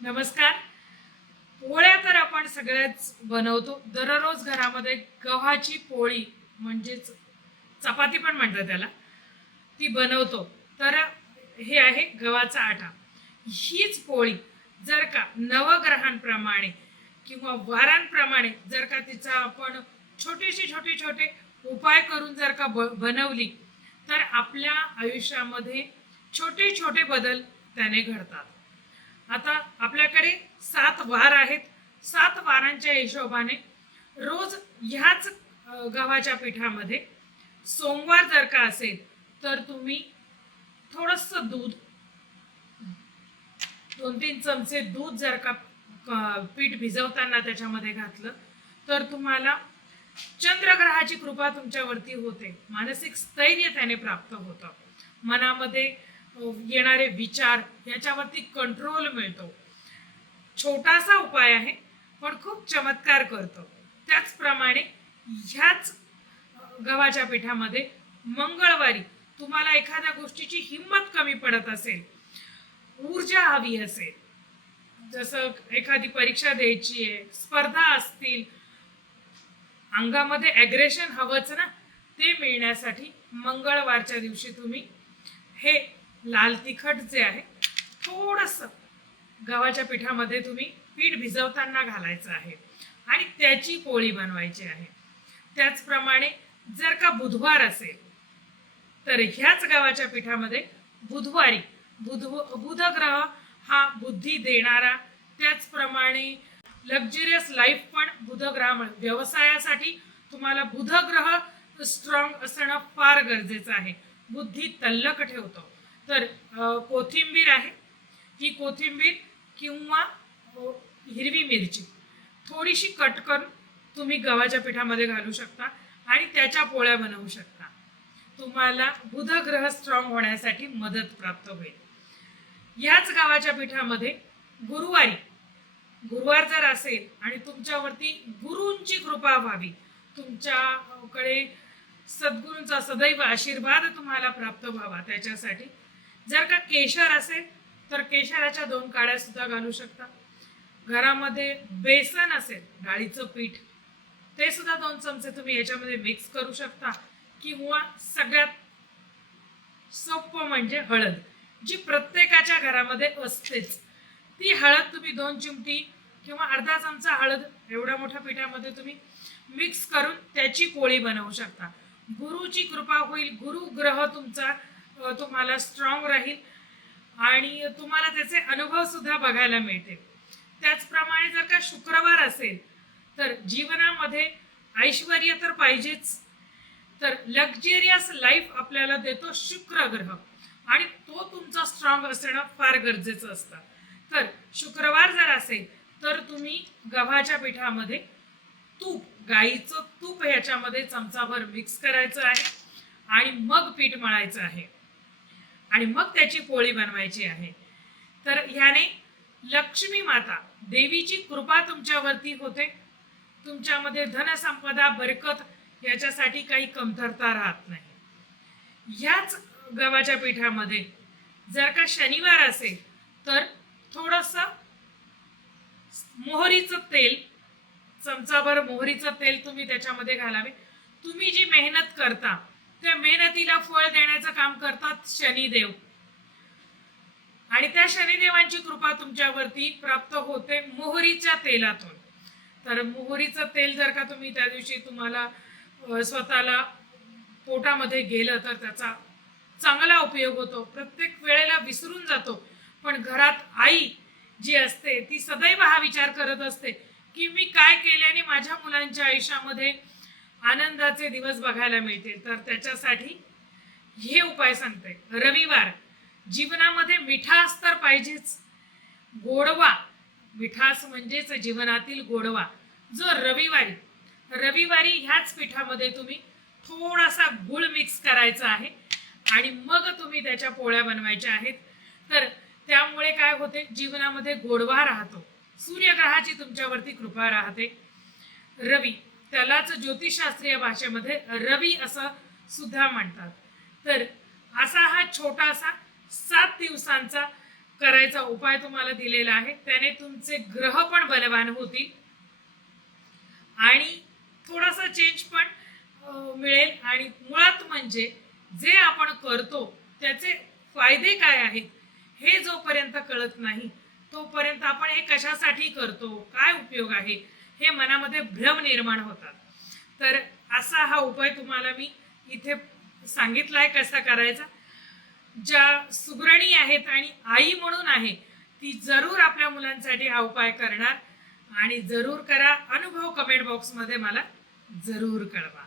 नमस्कार. पोळ्या तर आपण सगळ्याच बनवतो. दररोज घरामध्ये गव्हाची पोळी म्हणजेच चपाती पण म्हणतात त्याला ती बनवतो. तर हे आहे गव्हाचा आटा. हीच पोळी जर का नवग्रहांप्रमाणे किंवा वारांप्रमाणे जर का तिचा आपण छोटेसे छोटे छोटे उपाय करून जर का ब बनवली तर आपल्या आयुष्यामध्ये छोटे छोटे बदल त्याने घडतात. आता आपल्याकडे सात वार आहेत. सात वारांच्या हिशोबाने रोज ह्याच गव्हाच्या पिठामध्ये सोमवार जर का असेल तर तुम्ही थोडंसं दूध दोन तीन चमचे दूध जर का पीठ भिजवताना त्याच्यामध्ये घातलं तर तुम्हाला चंद्रग्रहाची कृपा तुमच्यावरती होते. मानसिक स्थैर्य त्याने प्राप्त होतं. मनामध्ये येणारे विचार याच्यावरती कंट्रोल मिळतो. छोटासा उपाय आहे पण खूप चमत्कार करतो. त्याचप्रमाणे ह्याच गव्हाच्या पिठामध्ये मंगळवारी तुम्हाला एखाद्या गोष्टीची हिंमत कमी पडत असेल ऊर्जा हवी असेल जसं एखादी परीक्षा द्यायची आहे स्पर्धा असतील अंगामध्ये ॲग्रेशन हवंच ना ते मिळण्यासाठी मंगळवारच्या दिवशी तुम्ही हे लाल तिखट जे आहे थोडंसं गव्हाच्या पिठामध्ये तुम्ही पीठ भिजवताना घालायचं आहे आणि त्याची पोळी बनवायची आहे. त्याचप्रमाणे जर का बुधवार असेल तर ह्याच गव्हाच्या पिठामध्ये बुधवारी बुध बुध ग्रह हा बुद्धी देणारा त्याचप्रमाणे लक्झरियस लाईफ पण बुधग्रह व्यवसायासाठी तुम्हाला बुधग्रह स्ट्रॉंग असणं फार गरजेचं आहे. बुद्धी तल्लक ठेवतो. तर कोथिंबीर आहे. ही कोथिंबीर किंवा हिरवी मिरची. थोडीशी कट करून तुम्ही गव्हाच्या पिठामध्ये घालू शकता आणि त्याच्या पोळ्या बनवू शकता. तुम्हाला बुधग्रह स्ट्रॉंग होण्यासाठी मदत प्राप्त होईल. याच गव्हाच्या पिठामध्ये गुरुवारी गुरुवार जर असेल आणि तुमच्यावरती गुरूंची कृपा व्हावी तुमच्याकडे सद्गुरूंचा सदैव आशीर्वाद तुम्हाला प्राप्त व्हावा त्याच्यासाठी जर का केशर असेल तर केशराच्या दोन काड्या सुद्धा घालू शकता. घरामध्ये बेसन असेल डाळीचं पीठ ते सुद्धा दोन चमचे तुम्ही याच्यामध्ये मिक्स करू शकता. किंवा सगळ्यात सोपं म्हणजे हळद जी प्रत्येकाच्या घरामध्ये असतेच. ती हळद तुम्ही दोन चिमटी किंवा अर्धा चमचा हळद एवढ्या मोठ्या पिठामध्ये तुम्ही मिक्स करून त्याची पोळी बनवू शकता. गुरुची कृपा होईल गुरु ग्रह तुमचा तुम्हाला स्ट्रॉंग राहील आणि तुम्हाला त्याचे अनुभव सुद्धा बघायला मिळतील. त्याचप्रमाणे जर का शुक्रवार असेल तर जीवनामध्ये ऐश्वर तर पाहिजेच. तर लक्झेरियस लाईफ आपल्याला देतो शुक्र ग्रह आणि तो तुमचा स्ट्रॉंग असणं फार गरजेचं असतं. तर शुक्रवार जर असेल तर तुम्ही गव्हाच्या पिठामध्ये तूप गाईचं तूप ह्याच्यामध्ये चमचाभर मिक्स करायचं आहे आणि मग पीठ मळायचं आहे. आणि मग त्याची पोळी बनवायची आहे. तर ह्याने लक्ष्मी माता देवीची कृपा तुमच्यावरती होते. तुमच्यामध्ये धनसंपदा बरकत याच्यासाठी काही कमतरता राहत नाही. ह्याच गव्हाच्या पिठामध्ये जर का शनिवार असेल तर थोडंसं मोहरीचं तेल चमचाभर मोहरीचं तेल तुम्ही त्याच्यामध्ये घालावे. तुम्ही जी मेहनत करता त्या मेहनतीला फळ देण्याचं काम करतात शनिदेव. आणि त्या शनिदेवांची कृपा तुमच्यावरती प्राप्त होते मोहरीच्या तेलातून. तर मोहरीचं तेल जर का तुम्ही त्या दिवशी तुम्हाला स्वतःला पोटामध्ये गेलं तर त्याचा चांगला उपयोग होतो. प्रत्येक वेळेला विसरून जातो. पण घरात आई जी असते ती सदैव हा विचार करत असते की मी काय केल्याने माझ्या मुलांच्या आयुष्यामध्ये आनंदाचे दिवस बघायला मिळतील. तर त्याच्यासाठी हे उपाय सांगते. रविवार जीवनामध्ये मिठास तर पाहिजेच. गोडवा मिठास म्हणजेच जीवनातील गोडवा. जो रविवारी रविवारी ह्याच पिठामध्ये तुम्ही थोडासा गुळ मिक्स करायचा आहे आणि मग तुम्ही त्याच्या पोळ्या बनवायच्या आहेत. तर त्यामुळे काय होते? जीवनामध्ये गोडवा राहतो. सूर्यग्रहाची तुमच्यावरती कृपा राहते. रवी त्यालाच ज्योतिषशास्त्रीय भाषेमध्ये रवी असं सुद्धा म्हणतात. तर असा हा छोटासा सात दिवसांचा करायचा उपाय तुम्हाला दिलेला आहे. त्याने तुमचे ग्रह पण बलवान होतील. आणि थोडासा चेंज पण मिळेल. आणि मुळात म्हणजे जे आपण करतो त्याचे फायदे काय आहेत हे जोपर्यंत कळत नाही तोपर्यंत आपण हे कशासाठी करतो काय उपयोग आहे हे मनामध्ये भ्रम निर्माण होतात. तर असा हा उपाय तुम्हाला मी इथे सांगितला आहे कसा करायचा? ज्या सुगरणी आहेत आणि आई म्हणून आहे ती जरूर आपल्या मुलांसाठी हा उपाय करणार. आणि जरूर करा अनुभव कमेंट बॉक्समध्ये मला जरूर कळवा.